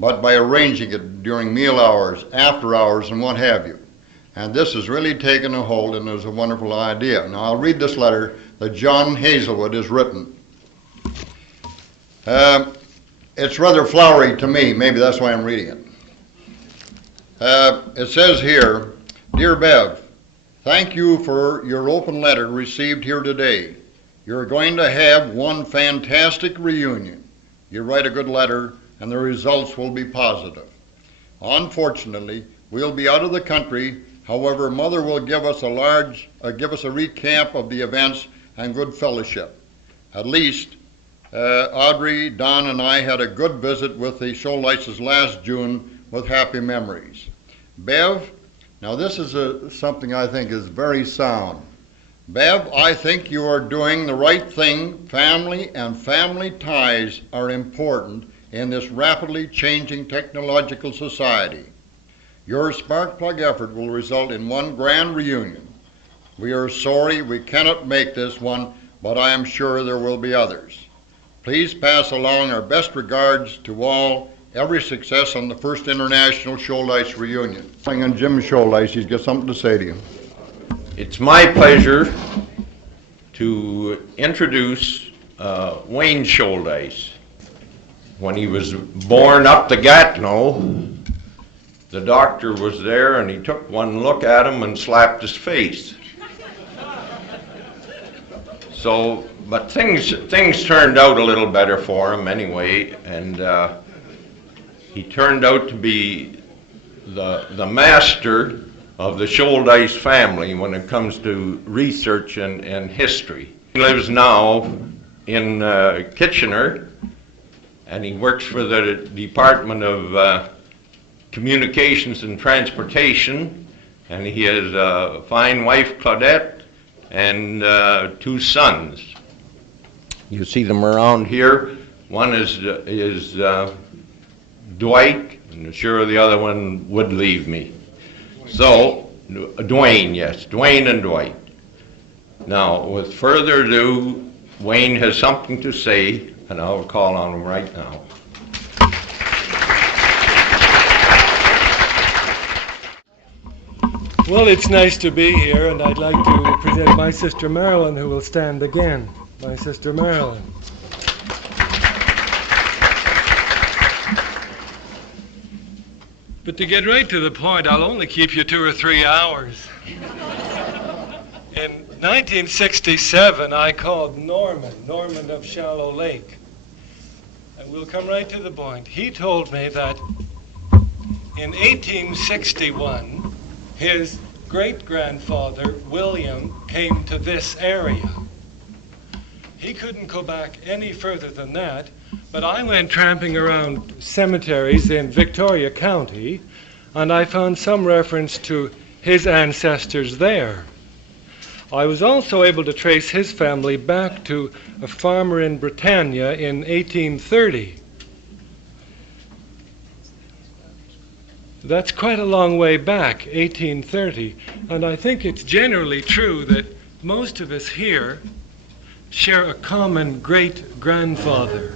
but by arranging it during meal hours, after hours, and what have you. And this has really taken a hold, and is a wonderful idea. Now I'll read this letter that John Hazelwood has written. It's rather flowery to me, maybe that's why I'm reading it. It says here, Dear Bev, thank you for your open letter received here today. You're going to have one fantastic reunion. You write a good letter, and the results will be positive. Unfortunately, we'll be out of the country. However, Mother will give us a recap of the events and good fellowship. At least, Audrey, Don, and I had a good visit with the Shouldices last June with happy memories. Bev, now this is something I think is very sound. Bev, I think you are doing the right thing. Family and family ties are important in this rapidly changing technological society. Your spark plug effort will result in one grand reunion. We are sorry we cannot make this one, but I am sure there will be others. Please pass along our best regards to all. Every success on the First International Shouldice Reunion. And Jim Shouldice, he's got something to say to you. It's my pleasure to introduce Wayne Shouldice. When he was born up the Gatineau, the doctor was there and he took one look at him and slapped his face. So, but things turned out a little better for him anyway, and he turned out to be the master of the Shouldice family when it comes to research and history. He lives now in Kitchener, and he works for the Department of Communications and Transportation, and he has a fine wife, Claudette, and 2 sons. You see them around here. One is Dwight, and sure the other one would leave me. So, Dwayne, yes, Dwayne and Dwight. Now, with further ado, Wayne has something to say, and I'll call on him right now. Well, it's nice to be here, and I'd like to present my sister Marilyn, who will stand again. My sister Marilyn. But to get right to the point, I'll only keep you 2 or 3 hours. In 1967, I called Norman of Shallow Lake. And we'll come right to the point. He told me that in 1861, his great-grandfather, William, came to this area. He couldn't go back any further than that, but I went tramping around cemeteries in Victoria County, and I found some reference to his ancestors there. I was also able to trace his family back to a farmer in Britannia in 1830. That's quite a long way back, 1830, and I think it's generally true that most of us here share a common great-grandfather.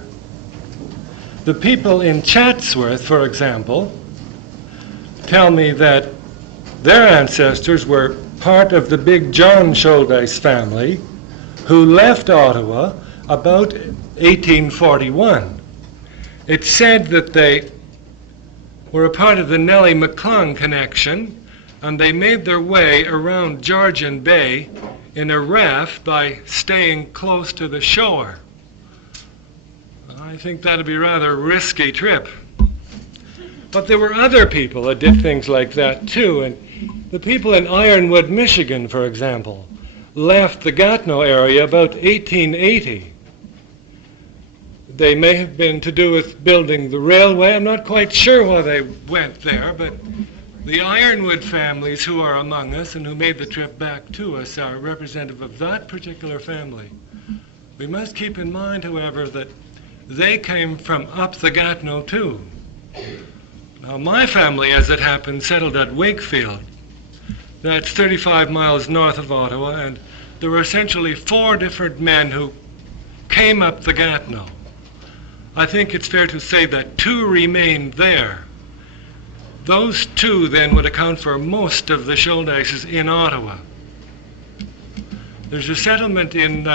The people in Chatsworth, for example, tell me that their ancestors were part of the big John Shouldice family who left Ottawa about 1841. It's said that they were a part of the Nellie McClung connection, and they made their way around Georgian Bay in a raft by staying close to the shore. I think that'd be a rather risky trip. But there were other people that did things like that too, and the people in Ironwood, Michigan, for example, left the Gatineau area about 1880. They may have been to do with building the railway. I'm not quite sure why they went there, but the Ironwood families who are among us and who made the trip back to us are representative of that particular family. We must keep in mind, however, that they came from up the Gatineau too. Now, my family, as it happened, settled at Wakefield. That's 35 miles north of Ottawa, and there were essentially 4 different men who came up the Gatineau. I think it's fair to say that 2 remained there. Those 2 then would account for most of the Shouldices in Ottawa. There's a settlement in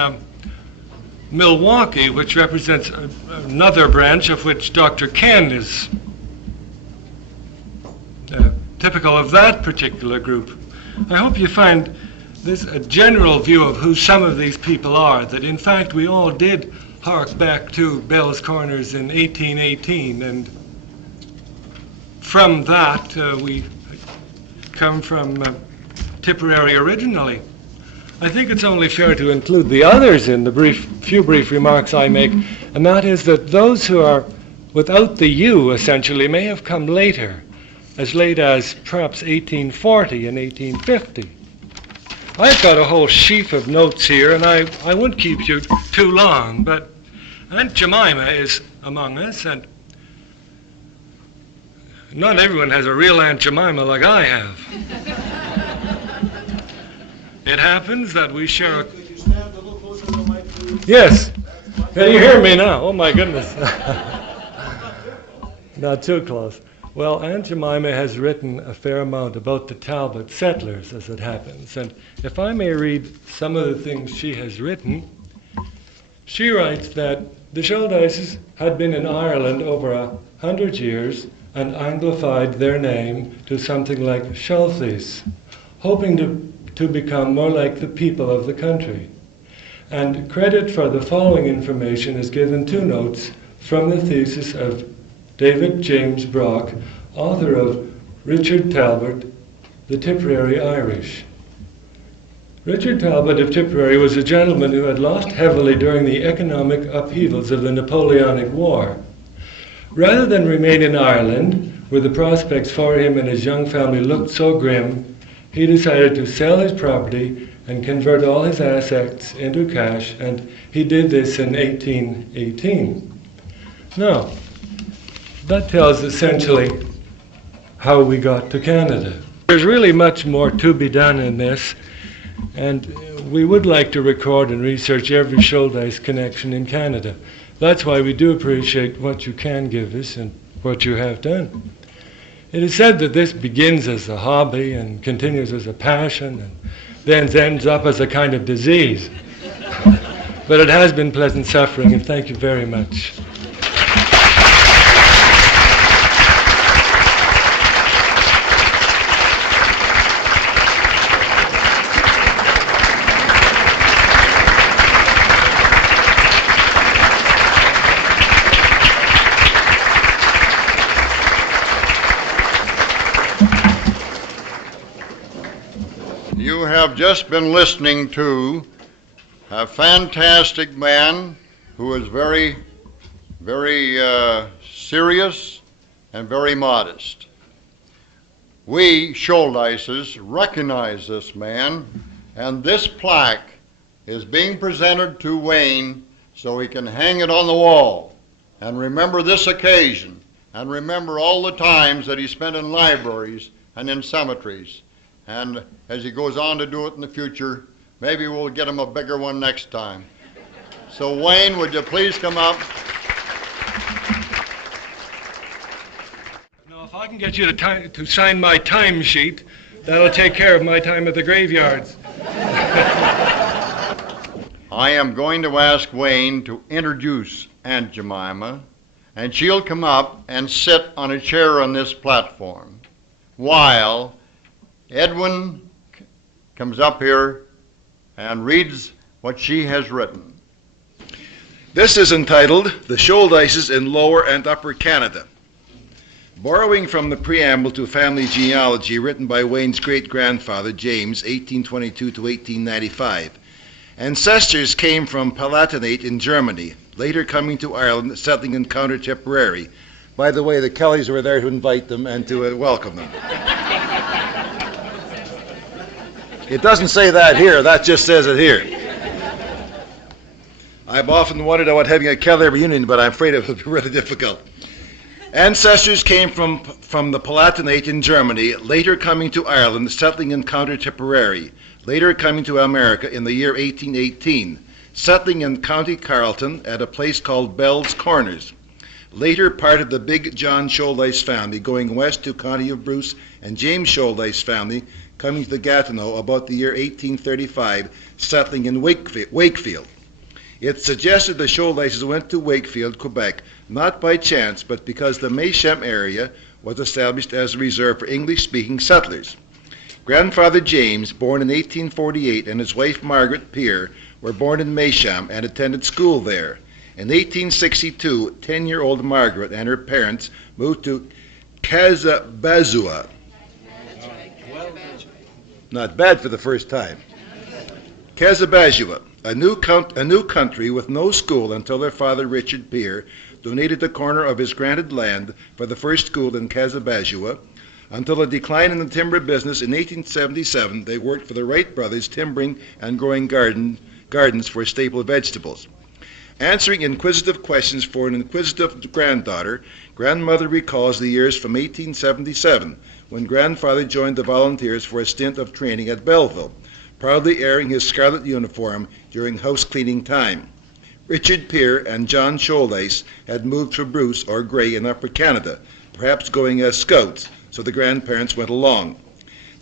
Milwaukee, which represents another branch of which Dr. Ken is typical of that particular group. I hope you find this a general view of who some of these people are, that in fact we all did hark back to Bell's Corners in 1818, and from that we come from Tipperary originally. I think it's only fair to include the others in the few brief remarks I make, and that is that those who are without the U, essentially, may have come later, as late as perhaps 1840 and 1850. I've got a whole sheaf of notes here, and I won't keep you too long, but Aunt Jemima is among us, and not everyone has a real Aunt Jemima like I have. It happens that we share a... Could you stand a little closer to the mic, please? Yes. Can you hear me now? Oh, my goodness. Not too close. Well, Aunt Jemima has written a fair amount about the Talbot settlers, as it happens. And if I may read some of the things she has written, she writes that the Shouldices had been in Ireland over 100 years and anglified their name to something like Shouldice, hoping to become more like the people of the country. And credit for the following information is given 2 notes from the thesis of David James Brock, author of Richard Talbot, The Tipperary Irish. Richard Talbot of Tipperary was a gentleman who had lost heavily during the economic upheavals of the Napoleonic War. Rather than remain in Ireland, where the prospects for him and his young family looked so grim, he decided to sell his property and convert all his assets into cash, and he did this in 1818. Now, that tells essentially how we got to Canada. There's really much more to be done in this, and we would like to record and research every Shouldice connection in Canada. That's why we do appreciate what you can give us and what you have done. It is said that this begins as a hobby and continues as a passion and then ends up as a kind of disease. But it has been pleasant suffering, and thank you very much. You have just been listening to a fantastic man who is very, very serious and very modest. We Shouldices recognize this man, and this plaque is being presented to Wayne so he can hang it on the wall and remember this occasion and remember all the times that he spent in libraries and in cemeteries. And as he goes on to do it in the future, maybe we'll get him a bigger one next time. So Wayne, would you please come up? Now, if I can get you to sign my time sheet, that'll take care of my time at the graveyards. I am going to ask Wayne to introduce Aunt Jemima, and she'll come up and sit on a chair on this platform while Edwin comes up here and reads what she has written. This is entitled The Shouldices in Lower and Upper Canada. Borrowing from the preamble to family genealogy written by Wayne's great-grandfather, James, 1822 to 1895, ancestors came from Palatinate in Germany, later coming to Ireland, settling in County Tipperary. By the way, the Kellys were there to invite them and to welcome them. It doesn't say that here, that just says it here. I've often wondered about having a Kelly reunion, but I'm afraid it would be really difficult. Ancestors came from the Palatinate in Germany, later coming to Ireland, settling in County Tipperary, later coming to America in the year 1818, settling in County Carleton at a place called Bell's Corners. Later part of the big John Shouldice family, going west to County of Bruce, and James Shouldice family, coming to the Gatineau about the year 1835, settling in Wakefield. It's suggested the Shouldices went to Wakefield, Quebec, not by chance, but because the Maysham area was established as a reserve for English-speaking settlers. Grandfather James, born in 1848, and his wife Margaret Peer were born in Maysham and attended school there. In 1862, 10-year-old Margaret and her parents moved to Casabazua. Not bad for the first time. Casabazua, a new country with no school until their father, Richard Peer, donated the corner of his granted land for the first school in Casabazua. Until a decline in the timber business in 1877, they worked for the Wright brothers, timbering and growing gardens for staple vegetables. Answering inquisitive questions for an inquisitive granddaughter, grandmother recalls the years from 1877, when grandfather joined the volunteers for a stint of training at Belleville. proudly airing his scarlet uniform during house cleaning time. Richard Peer and John Shouldice had moved to Bruce or Grey in Upper Canada, perhaps going as scouts, so the grandparents went along.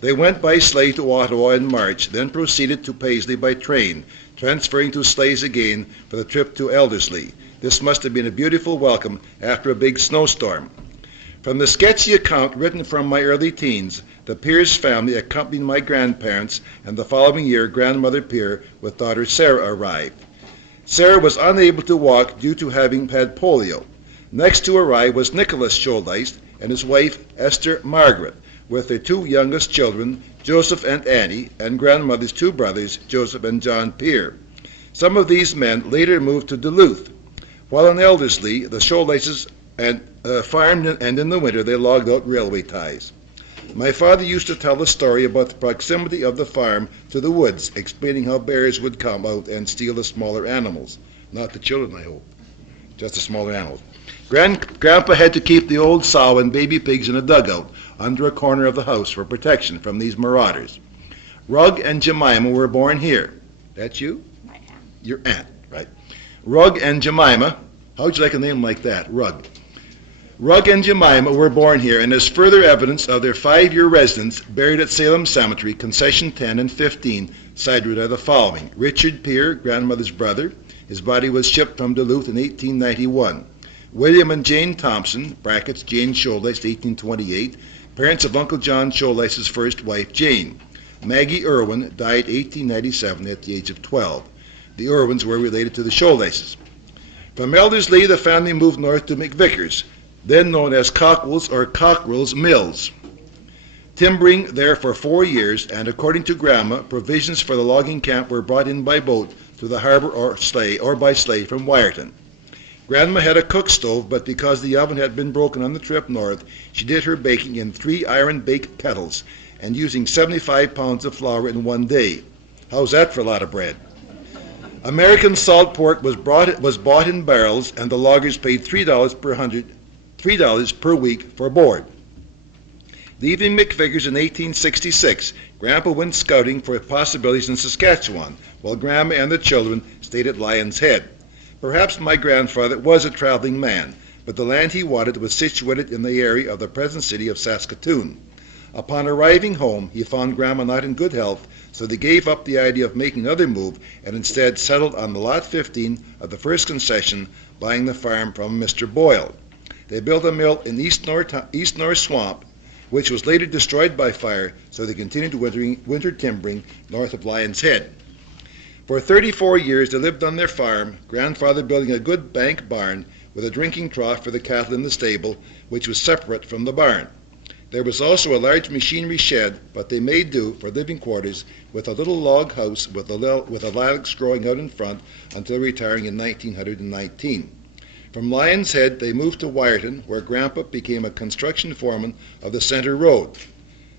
They went by sleigh to Ottawa in March, then proceeded to Paisley by train, transferring to sleighs again for the trip to Elderslie. This must have been a beautiful welcome after a big snowstorm. From the sketchy account written from my early teens, the Peers family accompanied my grandparents, and the following year Grandmother Peer with daughter Sarah arrived. Sarah was unable to walk due to having had polio. Next to arrive was Nicholas Shouldice and his wife Esther Margaret, with their two youngest children, Joseph and Annie, and grandmother's two brothers, Joseph and John Peer. Some of these men later moved to Duluth. While in Elderslie, the Shouldices farmed, and in the winter they logged out railway ties. My father used to tell the story about the proximity of the farm to the woods, explaining how bears would come out and steal the smaller animals. Not the children, I hope. Just the smaller animals. Grandpa had to keep the old sow and baby pigs in a dugout under a corner of the house for protection from these marauders. Rugg and Jemima were born here. That's you? My aunt. Your aunt, right. Rugg and Jemima. How would you like a name like that? Rugg. Rugg and Jemima were born here, and as further evidence of their 5-year residence, buried at Salem Cemetery, concession 10 and 15, cited are the following. Richard Peer, grandmother's brother. His body was shipped from Duluth in 1891. William and Jane Thompson, brackets Jane Shouldice, 1828, parents of Uncle John Shouldice's first wife, Jane. Maggie Irwin died 1897 at the age of 12. The Irwins were related to the Shouldices. From Elderslie, the family moved north to McVickers, then known as Cockwell's or Cockrell's Mills, timbering there for 4 years, and according to Grandma, provisions for the logging camp were brought in by boat to the harbor or by sleigh from Wyerton. Grandma had a cook stove, but because the oven had been broken on the trip north, she did her baking in 3 iron bake kettles and using 75 pounds of flour in 1 day. How's that for a lot of bread? American salt pork was bought in barrels, and the loggers paid $3 per week for board. Leaving McVickers in 1866, Grandpa went scouting for possibilities in Saskatchewan, while Grandma and the children stayed at Lion's Head. Perhaps my grandfather was a traveling man, but the land he wanted was situated in the area of the present city of Saskatoon. Upon arriving home, he found Grandma not in good health, so they gave up the idea of making another move and instead settled on the lot 15 of the first concession, buying the farm from Mr. Boyle. They built a mill in East North Swamp, which was later destroyed by fire, so they continued winter timbering north of Lion's Head. For 34 years they lived on their farm, grandfather building a good bank barn with a drinking trough for the cattle in the stable, which was separate from the barn. There was also a large machinery shed, but they made do for living quarters with a little log house with a lilacs growing out in front until retiring in 1919. From Lion's Head, they moved to Wyerton, where Grandpa became a construction foreman of the Center Road,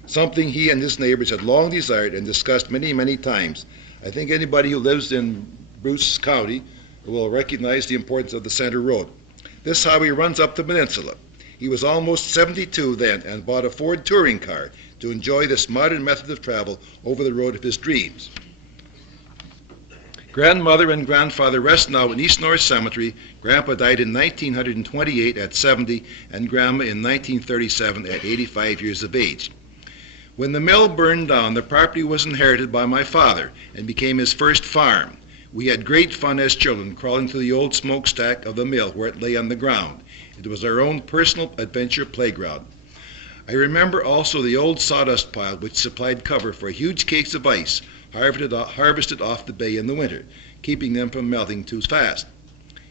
something he and his neighbors had long desired and discussed many, many times. I think anybody who lives in Bruce County will recognize the importance of the Center Road. This highway runs up the peninsula. He was almost 72 then and bought a Ford touring car to enjoy this modern method of travel over the road of his dreams. Grandmother and grandfather rest now in East North Cemetery. Grandpa died in 1928 at 70 and Grandma in 1937 at 85 years of age. When the mill burned down, the property was inherited by my father and became his first farm. We had great fun as children crawling to the old smokestack of the mill where it lay on the ground. It was our own personal adventure playground. I remember also the old sawdust pile which supplied cover for huge cakes of ice harvested off the bay in the winter, keeping them from melting too fast.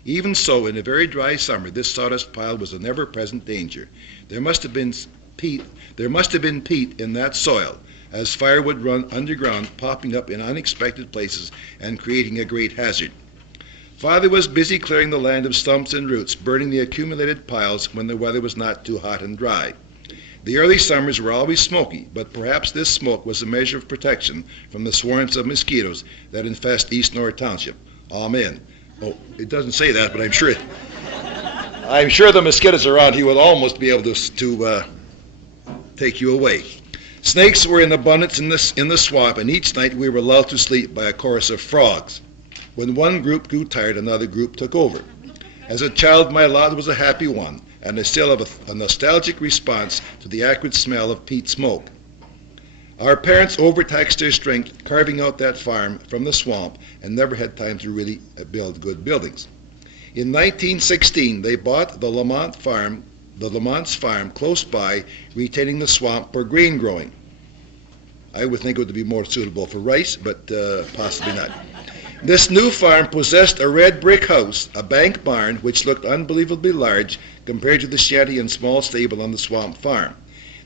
Even so, in a very dry summer, this sawdust pile was an ever-present danger. There must have been peat in that soil, as fire would run underground, popping up in unexpected places and creating a great hazard. Father was busy clearing the land of stumps and roots, burning the accumulated piles when the weather was not too hot and dry. The early summers were always smoky, but perhaps this smoke was a measure of protection from the swarms of mosquitoes that infest East North Township. Amen. Oh, it doesn't say that, but I'm sure the mosquitoes around here would almost be able to take you away. Snakes were in abundance in the swamp, and each night we were lulled to sleep by a chorus of frogs. When one group grew tired, another group took over. As a child, my lot was a happy one, and I still have a nostalgic response to the acrid smell of peat smoke. Our parents overtaxed their strength carving out that farm from the swamp and never had time to really build good buildings. In 1916, they bought the Lamont's farm close by, retaining the swamp for grain growing. I would think it would be more suitable for rice, but possibly not. This new farm possessed a red brick house, a bank barn, which looked unbelievably large compared to the shanty and small stable on the swamp farm.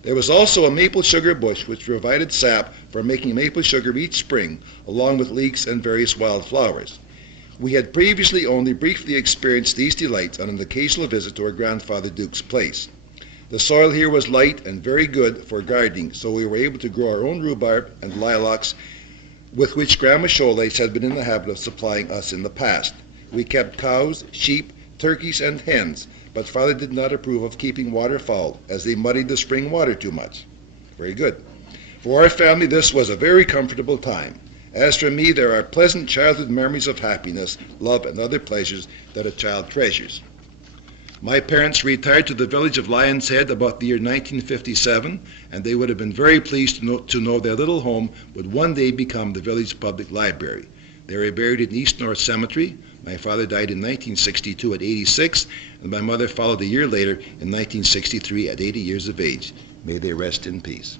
There was also a maple sugar bush which provided sap for making maple sugar each spring, along with leeks and various wildflowers. We had previously only briefly experienced these delights on an occasional visit to our grandfather Duke's place. The soil here was light and very good for gardening, so we were able to grow our own rhubarb and lilacs, with which Grandma Sholay had been in the habit of supplying us in the past. We kept cows, sheep, turkeys, and hens, but Father did not approve of keeping waterfowl, as they muddied the spring water too much. Very good. For our family, this was a very comfortable time. As for me, there are pleasant childhood memories of happiness, love, and other pleasures that a child treasures. My parents retired to the village of Lion's Head about the year 1957, and they would have been very pleased to know their little home would one day become the village public library. They are buried in East North Cemetery. My father died in 1962 at 86, and my mother followed a year later in 1963 at 80 years of age. May they rest in peace.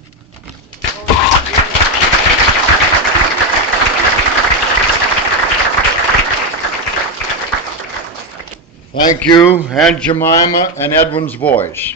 Thank you, Aunt Jemima and Edwin's voice.